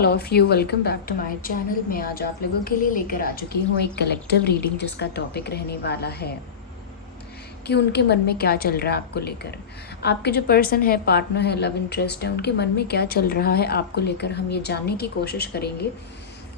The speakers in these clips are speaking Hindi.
All of you, welcome back to my channel. मैं आज आप लोगों के लिए लेकर आ चुकी हूँ एक कलेक्टिव रीडिंग जिसका टॉपिक रहने वाला है कि उनके मन में क्या चल रहा है आपको लेकर। आपके जो पर्सन है, पार्टनर है, लव इंटरेस्ट है, उनके मन में क्या चल रहा है आपको लेकर, हम ये जानने की कोशिश करेंगे।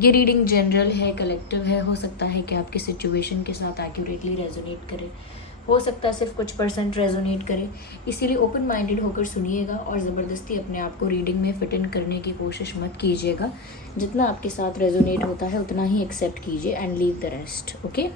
ये रीडिंग जनरल है, कलेक्टिव है। हो सकता है कि आपकी सिचुएशन के साथ एक्यूरेटली रेजोनेट करे, हो सकता है सिर्फ कुछ % रेजोनेट करे। इसीलिए ओपन माइंडेड होकर सुनिएगा और ज़बरदस्ती अपने आप को रीडिंग में फिट इन करने की कोशिश मत कीजिएगा। जितना आपके साथ रेजोनेट होता है उतना ही एक्सेप्ट कीजिए and leave the rest. Okay,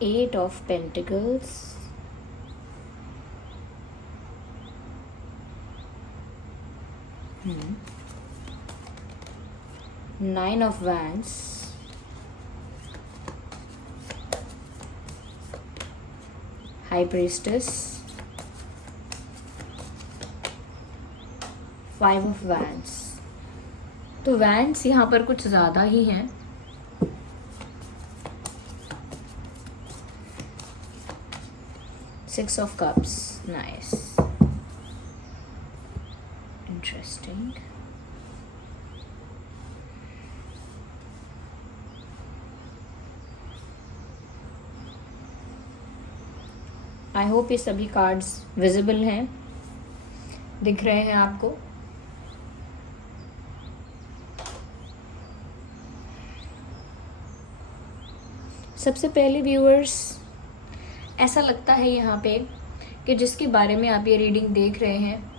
Eight of Pentacles, Nine of Wands, High Priestess, Five of Wands। तो वैंड्स यहाँ पर कुछ ज़्यादा ही हैं। Six of Cups, nice, interesting। I hope ये सभी कार्ड्स विजिबल हैं, दिख रहे हैं आपको। सबसे पहले व्यूअर्स, ऐसा लगता है यहाँ पे कि जिसके बारे में आप ये रीडिंग देख रहे हैं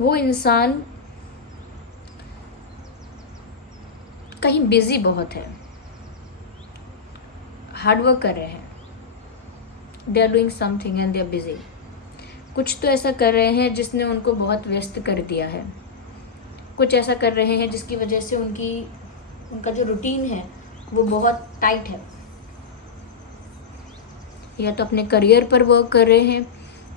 वो इंसान कहीं बिजी बहुत है, हार्ड वर्क कर रहे हैं, they are doing something and they are busy. कुछ तो ऐसा कर रहे हैं जिसने उनको बहुत व्यस्त कर दिया है, कुछ ऐसा कर रहे हैं जिसकी वजह से उनका जो रूटीन है वो बहुत टाइट है। या तो अपने करियर पर वर्क कर रहे हैं,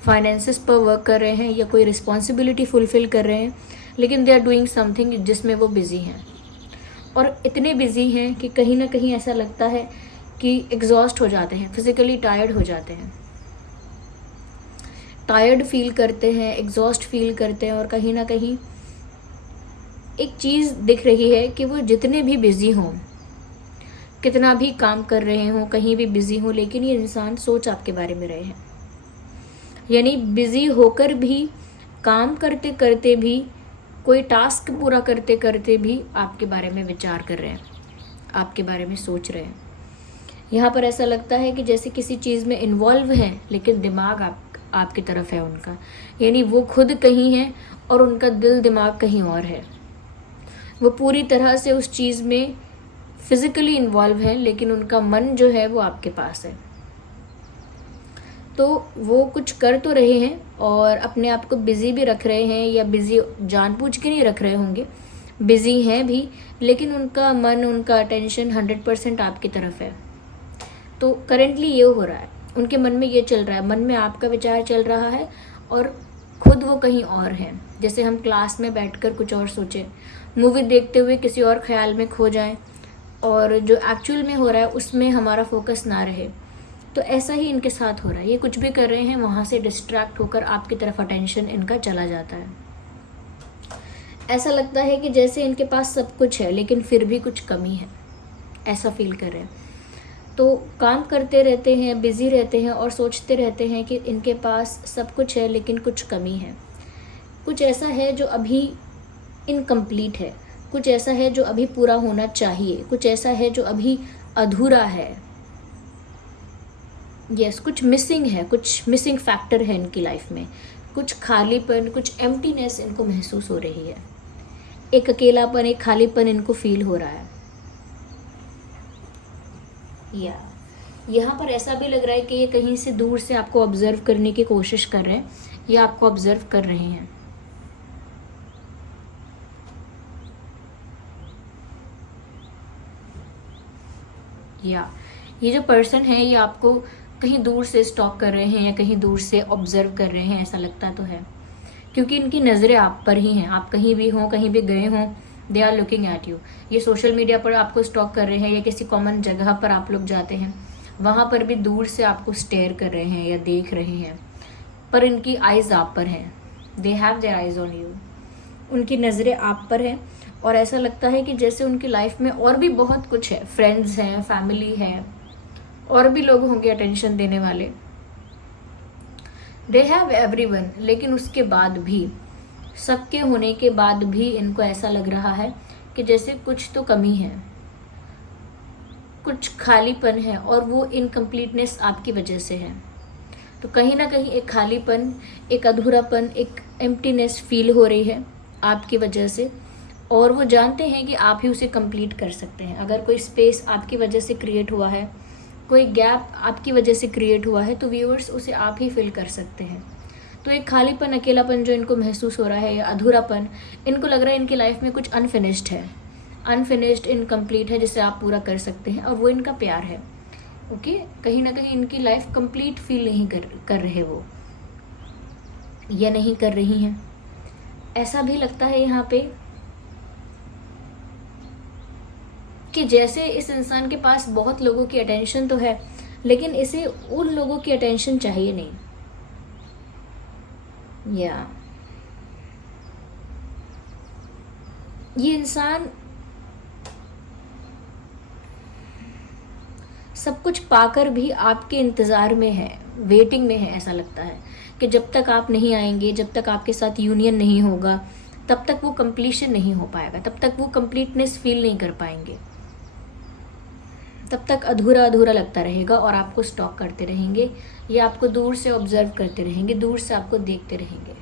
फाइनेंसेस पर वर्क कर रहे हैं, या कोई रिस्पॉन्सिबिलिटी फुलफिल कर रहे हैं, लेकिन दे आर डूइंग समथिंग जिसमें वो बिज़ी हैं। और इतने बिज़ी हैं कि कहीं ना कहीं ऐसा लगता है कि एग्जॉस्ट हो जाते हैं, फिजिकली टायर्ड हो जाते हैं, टायर्ड फील करते हैं, एग्जॉस्ट फील करते हैं। और कहीं ना कहीं एक चीज़ दिख रही है कि वो जितने भी बिज़ी हों, कितना भी काम कर रहे हों, कहीं भी बिजी हों, लेकिन ये इंसान सोच आपके बारे में रहे हैं। यानी बिजी होकर भी, काम करते करते भी, कोई टास्क पूरा करते करते भी आपके बारे में विचार कर रहे हैं, आपके बारे में सोच रहे हैं। यहाँ पर ऐसा लगता है कि जैसे किसी चीज़ में इन्वॉल्व हैं लेकिन दिमाग आपकी तरफ है उनका। यानी वो खुद कहीं है और उनका दिल दिमाग कहीं और है। वो पूरी तरह से उस चीज़ में फिजिकली इन्वॉल्व है लेकिन उनका मन जो है वो आपके पास है। तो वो कुछ कर तो रहे हैं और अपने आप को बिज़ी भी रख रहे हैं, या बिज़ी जानबूझ के नहीं रख रहे होंगे, बिज़ी हैं भी, लेकिन उनका मन, उनका अटेंशन 100% आपकी तरफ है। तो करेंटली ये हो रहा है, उनके मन में ये चल रहा है, मन में आपका विचार चल रहा है और खुद वो कहीं और हैं। जैसे हम क्लास में बैठकर कुछ और सोचें, मूवी देखते हुए किसी और ख्याल में खो जाएं और जो एक्चुअल में हो रहा है उसमें हमारा फोकस ना रहे। तो ऐसा ही इनके साथ हो रहा है। ये कुछ भी कर रहे हैं, वहाँ से डिस्ट्रैक्ट होकर आपकी तरफ अटेंशन इनका चला जाता है। ऐसा लगता है कि जैसे इनके पास सब कुछ है लेकिन फिर भी कुछ कमी है, ऐसा फील कर रहे हैं। तो काम करते रहते हैं, बिज़ी रहते हैं और सोचते रहते हैं कि इनके पास सब कुछ है लेकिन कुछ कमी है, कुछ ऐसा है जो अभी इनकम्प्लीट है, कुछ ऐसा है जो अभी पूरा होना चाहिए, कुछ ऐसा है जो अभी अधूरा है। यस, कुछ मिसिंग है, कुछ मिसिंग फैक्टर है इनकी लाइफ में, कुछ खालीपन, कुछ एम्प्टीनेस इनको महसूस हो रही है, एक अकेलापन, एक खालीपन इनको फील हो रहा है। या यहाँ पर ऐसा भी लग रहा है कि ये कहीं से दूर से आपको ऑब्जर्व करने की कोशिश कर रहे हैं, या आपको ऑब्जर्व कर रहे हैं। या ये जो पर्सन है ये आपको कहीं दूर से स्टॉक कर रहे हैं या कहीं दूर से ऑब्जर्व कर रहे हैं, ऐसा लगता तो है, क्योंकि इनकी नज़रें आप पर ही हैं। आप कहीं भी हों, कहीं भी गए हों, they are looking at you. ये सोशल मीडिया पर आपको स्टॉक कर रहे हैं या किसी कॉमन जगह पर आप लोग जाते हैं, वहाँ पर भी दूर से आपको स्टेयर कर रहे हैं या देख रहे हैं, पर इनकी आइज़ आप पर हैं। They have their eyes on you. उनकी नज़रें आप पर हैं और ऐसा लगता है कि जैसे उनकी लाइफ में और भी बहुत कुछ है, फ्रेंड्स हैं, फैमिली है, और भी लोग होंगे अटेंशन देने वाले। दे हैव एवरीवन, लेकिन उसके बाद भी, सबके होने के बाद भी इनको ऐसा लग रहा है कि जैसे कुछ तो कमी है, कुछ खालीपन है, और वो इनकम्प्लीटनेस आपकी वजह से है। तो कहीं ना कहीं एक खालीपन, एक अधूरापन, एक एम्प्टीनेस फील हो रही है आपकी वजह से, और वो जानते हैं कि आप ही उसे कंप्लीट कर सकते हैं। अगर कोई स्पेस आपकी वजह से क्रिएट हुआ है, कोई गैप आपकी वजह से क्रिएट हुआ है, तो व्यूअर्स उसे आप ही फिल कर सकते हैं। तो एक खालीपन, अकेलापन जो इनको महसूस हो रहा है, या अधूरापन, इनको लग रहा है इनकी लाइफ में कुछ अनफिनिश्ड है, अनफिनिश्ड, इनकम्प्लीट है, जिसे आप पूरा कर सकते हैं, और वो इनका प्यार है। ओके, कहीं ना कहीं इनकी लाइफ कंप्लीट फील नहीं कर रहे वो, या नहीं कर रही हैं। ऐसा भी लगता है यहाँ पे कि जैसे इस इंसान के पास बहुत लोगों की अटेंशन तो है, लेकिन इसे उन लोगों की अटेंशन चाहिए नहीं। या ये इंसान सब कुछ पाकर भी आपके इंतज़ार में है, वेटिंग में है। ऐसा लगता है कि जब तक आप नहीं आएंगे, जब तक आपके साथ यूनियन नहीं होगा, तब तक वो कंप्लीशन नहीं हो पाएगा, तब तक वो कंप्लीटनेस फील नहीं कर पाएंगे, तब तक अधूरा अधूरा लगता रहेगा, और आपको स्टॉक करते रहेंगे, या आपको दूर से ऑब्जर्व करते रहेंगे, दूर से आपको देखते रहेंगे।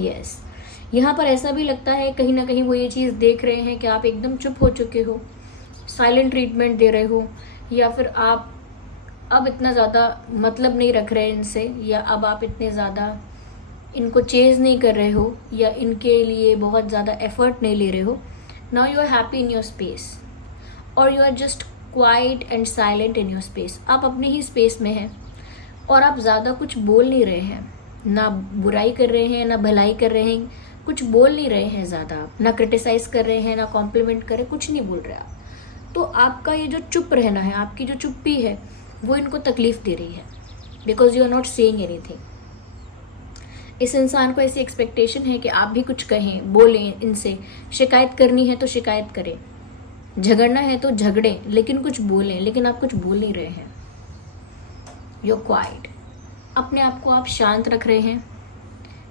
यस, यहाँ पर ऐसा भी लगता है कहीं ना कहीं वो ये चीज़ देख रहे हैं कि आप एकदम चुप हो चुके हो, साइलेंट ट्रीटमेंट दे रहे हो, या फिर आप अब इतना ज़्यादा मतलब नहीं रख रहे इनसे, या अब आप इतने ज़्यादा इनको चेज़ नहीं कर रहे हो, या इनके लिए बहुत ज़्यादा एफर्ट नहीं ले रहे हो। Now you are happy in your space, और you are just quite and silent in your space. आप अपने ही स्पेस में हैं, और आप ज़्यादा कुछ बोल नहीं रहे हैं, ना बुराई कर रहे हैं, ना भलाई कर रहे हैं, कुछ बोल नहीं रहे हैं ज़्यादा, ना क्रिटिसाइज कर रहे हैं, ना कॉम्प्लीमेंट कर रहे, कुछ नहीं बोल रहे आप। तो आपका ये जो चुप रहना है, आपकी जो चुप्पी है, वो इनको तकलीफ दे रही है, because you are not saying anything. इस इंसान को ऐसी एक्सपेक्टेशन है कि आप भी कुछ कहें, बोलें, इनसे शिकायत करनी है तो शिकायत करें, झगड़ना है तो झगड़ें, लेकिन कुछ बोलें, लेकिन आप कुछ बोल नहीं रहे हैं। यू आर क्वाइट, अपने आप को आप शांत रख रहे हैं,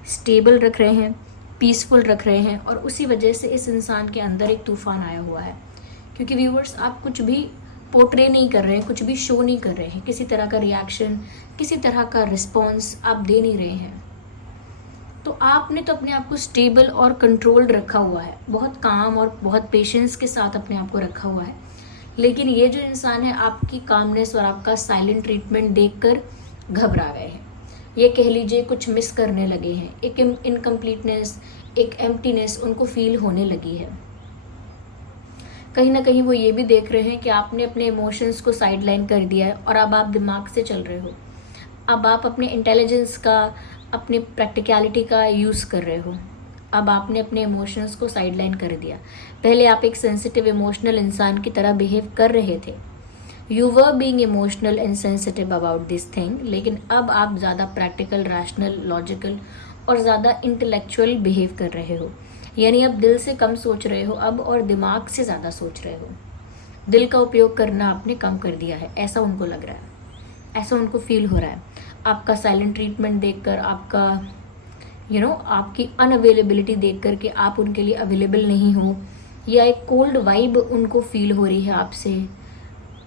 स्टेबल रख रहे हैं, पीसफुल रख रहे हैं, और उसी वजह से इस इंसान के अंदर एक तूफान आया हुआ है। क्योंकि व्यूवर्स, आप कुछ भी पोर्ट्रे नहीं कर रहे हैं, कुछ भी शो नहीं कर रहे हैं, किसी तरह का रिएक्शन, किसी तरह का रिस्पॉन्स आप दे नहीं रहे हैं। तो आपने तो अपने आप को स्टेबल और कंट्रोल्ड रखा हुआ है, बहुत काम और बहुत पेशेंस के साथ अपने आप को रखा हुआ है। लेकिन ये जो इंसान है, आपकी कामनेस और आपका साइलेंट ट्रीटमेंट देखकर घबरा गए हैं, ये कह लीजिए कुछ मिस करने लगे हैं, एक इनकम्प्लीटनेस, एक एम्प्टीनेस उनको फील होने लगी है। कहीं ना कहीं वो ये भी देख रहे हैं कि आपने अपने इमोशंस को साइडलाइन कर दिया है, और अब आप दिमाग से चल रहे हो, अब आप अपने इंटेलिजेंस का, अपने प्रैक्टिकलिटी का यूज़ कर रहे हो, अब आपने अपने इमोशंस को साइडलाइन कर दिया। पहले आप एक सेंसिटिव इमोशनल इंसान की तरह बिहेव कर रहे थे, you were being emotional and sensitive about this thing, लेकिन अब आप ज़्यादा प्रैक्टिकल, रैशनल, लॉजिकल और ज़्यादा इंटेलेक्चुअल बिहेव कर रहे हो। यानी अब दिल से कम सोच रहे हो अब, और दिमाग से ज़्यादा सोच रहे हो। दिल का उपयोग करना आपने कम कर दिया है, ऐसा उनको लग रहा है, ऐसा उनको फील हो रहा है आपका साइलेंट ट्रीटमेंट देखकर, आपका आपकी अनअवेलेबिलिटी देख कर के आप उनके लिए अवेलेबल नहीं हो, या एक कोल्ड वाइब उनको फील हो रही है आपसे,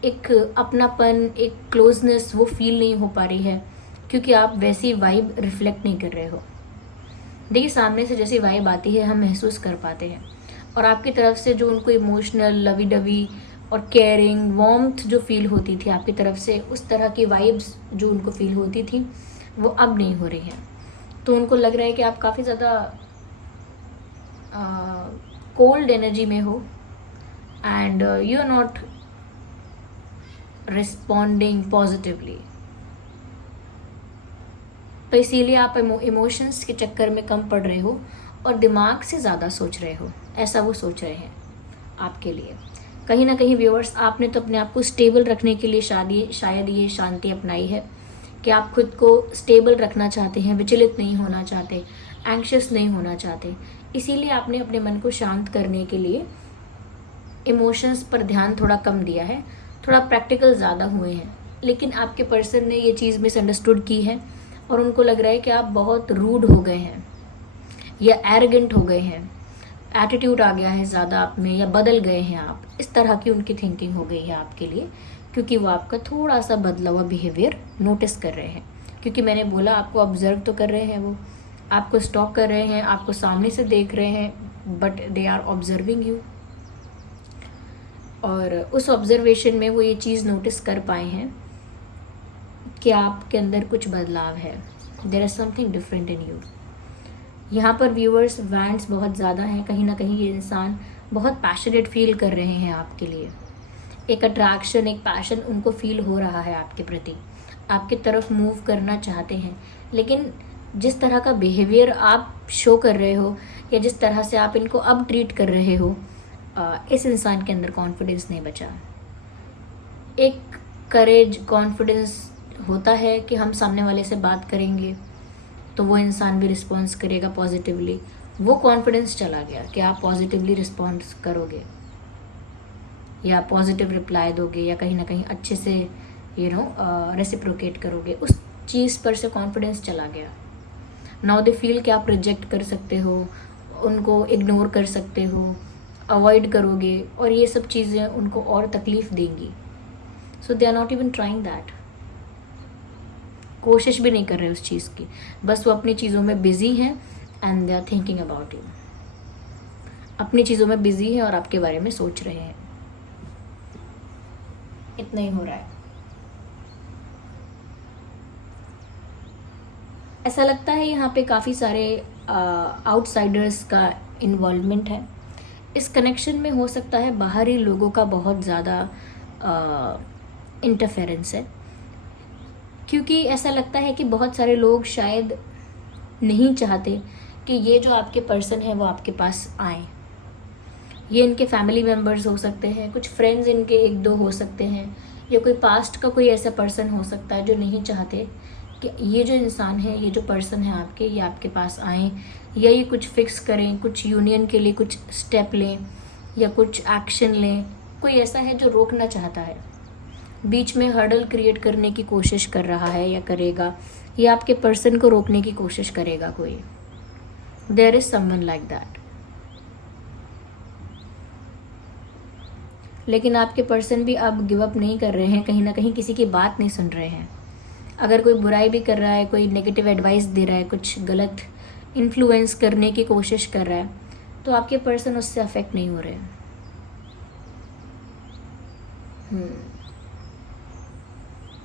एक अपनापन, एक क्लोजनेस वो फील नहीं हो पा रही है, क्योंकि आप वैसी वाइब रिफ्लेक्ट नहीं कर रहे हो। देखिए, सामने से जैसी वाइब आती है हम महसूस कर पाते हैं, और आपकी तरफ से जो उनको इमोशनल, लवी डवी और केयरिंग, वार्मथ जो फील होती थी आपकी तरफ से, उस तरह की वाइब्स जो उनको फील होती थी, वो अब नहीं हो रही हैं। तो उनको लग रहा है कि आप काफ़ी ज़्यादा कोल्ड एनर्जी में हो, and you are not responding positively. तो इसीलिए आप इमोशंस के चक्कर में कम पड़ रहे हो और दिमाग से ज़्यादा सोच रहे हो, ऐसा वो सोच रहे हैं आपके लिए। कहीं ना कहीं व्यूअर्स, आपने तो अपने आप को स्टेबल रखने के लिए शायद ये शांति अपनाई है कि आप खुद को स्टेबल रखना चाहते हैं, विचलित नहीं होना चाहते, एंग्शियस नहीं होना चाहते। इसीलिए आपने अपने मन को शांत करने के लिए इमोशंस पर ध्यान थोड़ा कम दिया है, थोड़ा प्रैक्टिकल ज़्यादा हुए हैं। लेकिन आपके पर्सन ने ये चीज़ मिसअंडरस्टूड की है और उनको लग रहा है कि आप बहुत रूड हो गए हैं या एरोगेंट हो गए हैं, एटीट्यूड आ गया है ज़्यादा आप में, या बदल गए हैं आप। इस तरह की उनकी थिंकिंग हो गई है आपके लिए, क्योंकि वो आपका थोड़ा सा बदला हुआ बिहेवियर नोटिस कर रहे हैं। क्योंकि मैंने बोला, आपको ऑब्जर्व तो कर रहे हैं, वो आपको स्टॉक कर रहे हैं, आपको सामने से देख रहे हैं, but they are observing you. और उस ऑब्जर्वेशन में वो ये चीज़ नोटिस कर पाए हैं कि आपके अंदर कुछ बदलाव है, there is something different in you. यहाँ पर व्यूअर्स, वैंड्स बहुत ज़्यादा हैं। कहीं ना कहीं ये इंसान बहुत पैशनेट फील कर रहे हैं आपके लिए, एक अट्रैक्शन, एक पैशन उनको फील हो रहा है आपके प्रति, आपकी तरफ मूव करना चाहते हैं। लेकिन जिस तरह का बिहेवियर आप शो कर रहे हो या जिस तरह से आप इनको अब ट्रीट कर रहे हो, इस इंसान के अंदर कॉन्फिडेंस नहीं बचा। एक करेज, कॉन्फिडेंस होता है कि हम सामने वाले से बात करेंगे तो वो इंसान भी रिस्पॉन्स करेगा पॉजिटिवली। वो कॉन्फिडेंस चला गया कि आप पॉजिटिवली रिस्पॉन्स करोगे या पॉजिटिव रिप्लाई दोगे या कहीं ना कहीं अच्छे से रेसिप्रोकेट करोगे। उस चीज़ पर से कॉन्फिडेंस चला गया। नाउ दे फील कि आप रिजेक्ट कर सकते हो, उनको इग्नोर कर सकते हो, अवॉइड करोगे, और ये सब चीज़ें उनको और तकलीफ देंगी। So they are not even trying that, कोशिश भी नहीं कर रहे उस चीज़ की, बस वो अपनी चीज़ों में बिजी हैं and they are thinking about you. अपनी चीज़ों में बिजी हैं और आपके बारे में सोच रहे हैं। इतना ही हो रहा है। ऐसा लगता है यहाँ पे काफ़ी सारे आउटसाइडर्स का इन्वॉल्वमेंट है। इस कनेक्शन में हो सकता है बाहरी लोगों का बहुत ज़्यादा इंटरफेरेंस है, क्योंकि ऐसा लगता है कि बहुत सारे लोग शायद नहीं चाहते कि ये जो आपके पर्सन है वो आपके पास आए। ये इनके फैमिली मेम्बर्स हो सकते हैं, कुछ फ्रेंड्स इनके एक दो हो सकते हैं, या कोई पास्ट का कोई ऐसा पर्सन हो सकता है जो नहीं चाहते कि ये जो इंसान है, ये जो पर्सन है आपके, ये आपके पास आए या ये कुछ फिक्स करें, कुछ यूनियन के लिए कुछ स्टेप लें या कुछ एक्शन लें। कोई ऐसा है जो रोकना चाहता है, बीच में हर्डल क्रिएट करने की कोशिश कर रहा है या करेगा, या आपके पर्सन को रोकने की कोशिश करेगा कोई। There is someone like that. लेकिन आपके पर्सन भी अब गिव अप नहीं कर रहे हैं, कहीं ना कहीं किसी की बात नहीं सुन रहे हैं। अगर कोई बुराई भी कर रहा है, कोई नेगेटिव एडवाइस दे रहा है, कुछ गलत इन्फ्लुएंस करने की कोशिश कर रहा है, तो आपके पर्सन उससे अफेक्ट नहीं हो रहे हैं।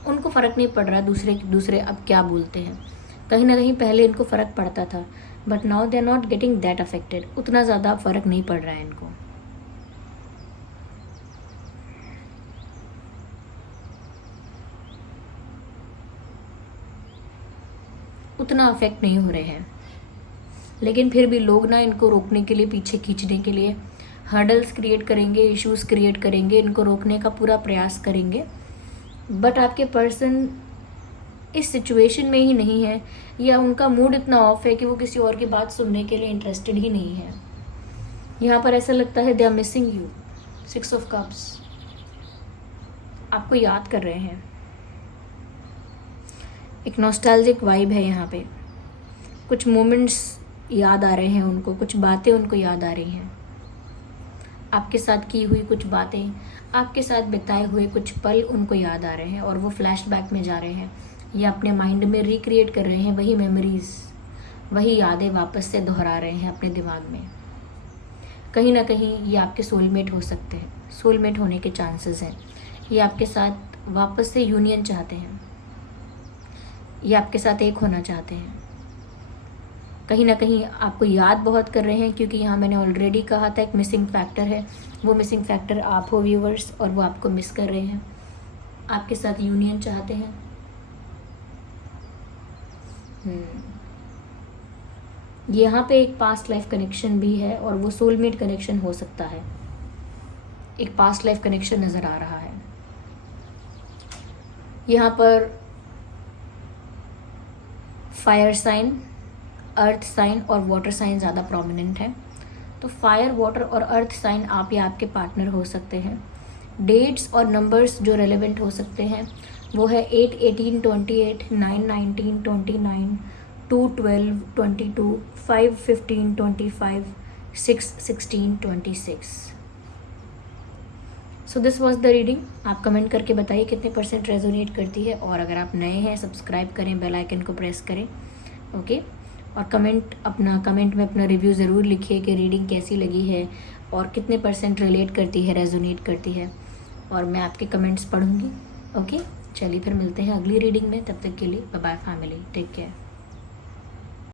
उनको फ़र्क नहीं पड़ रहा दूसरे अब क्या बोलते हैं। कहीं ना कहीं पहले इनको फ़र्क पड़ता था, but now they are not getting that affected. उतना ज़्यादा फ़र्क नहीं पड़ रहा है इनको। उतना अफेक्ट नहीं हो रहे हैं, लेकिन फिर भी लोग ना इनको रोकने के लिए, पीछे खींचने के लिए हर्डल्स क्रिएट करेंगे, इश्यूज क्रिएट करेंगे, इनको रोकने का पूरा प्रयास करेंगे। बट आपके पर्सन इस सिचुएशन में ही नहीं है, या उनका मूड इतना ऑफ है कि वो किसी और की बात सुनने के लिए इंटरेस्टेड ही नहीं है। यहाँ पर ऐसा लगता है they are missing you. 6 of cups, आपको याद कर रहे हैं। एक नॉस्टैल्जिक वाइब है यहाँ पे। कुछ मोमेंट्स याद आ रहे हैं उनको, कुछ बातें उनको याद आ रही हैं, आपके साथ की हुई कुछ बातें, आपके साथ बिताए हुए कुछ पल उनको याद आ रहे हैं, और वो फ्लैशबैक में जा रहे हैं या अपने माइंड में रिक्रिएट कर रहे हैं वही मेमोरीज, वही यादें वापस से दोहरा रहे हैं अपने दिमाग में। कहीं ना कहीं ये आपके सोलमेट हो सकते हैं, सोलमेट होने के चांसेस हैं। ये आपके साथ वापस से यूनियन चाहते हैं, ये आपके साथ एक होना चाहते हैं। कहीं ना कहीं आपको याद बहुत कर रहे हैं, क्योंकि यहाँ मैंने ऑलरेडी कहा था एक मिसिंग फैक्टर है। वो मिसिंग फैक्टर आप हो व्यूवर्स, और वो आपको मिस कर रहे हैं। आपके साथ यूनियन चाहते हैं। यहाँ पे एक पास्ट लाइफ कनेक्शन भी है और वो सोलमेट कनेक्शन हो सकता है। एक पास्ट लाइफ कनेक्शन नज़र आ रहा है। यहाँ पर फायर साइन, अर्थ साइन और वाटर साइन ज़्यादा प्रोमिनेंट है। तो फायर, वाटर और अर्थ साइन आप या आपके पार्टनर हो सकते हैं। डेट्स और नंबर्स जो रेलेवेंट हो सकते हैं वो है 8, 18, 28, 9, 19, 29, 2, 12, 22, 5, 15, 25, 6, 16, 26। So this was the reading. आप कमेंट करके बताइए कितने % रेजोनेट करती है, और अगर आप नए हैं सब्सक्राइब करें, बेल आइकन को प्रेस करें। ओके और कमेंट में अपना रिव्यू ज़रूर लिखिए कि रीडिंग कैसी लगी है और कितने % रिलेट करती है, रेजोनेट करती है, और मैं आपके कमेंट्स पढ़ूंगी। ओके चलिए फिर मिलते हैं अगली रीडिंग में। तब तक के लिए bye bye family, take care.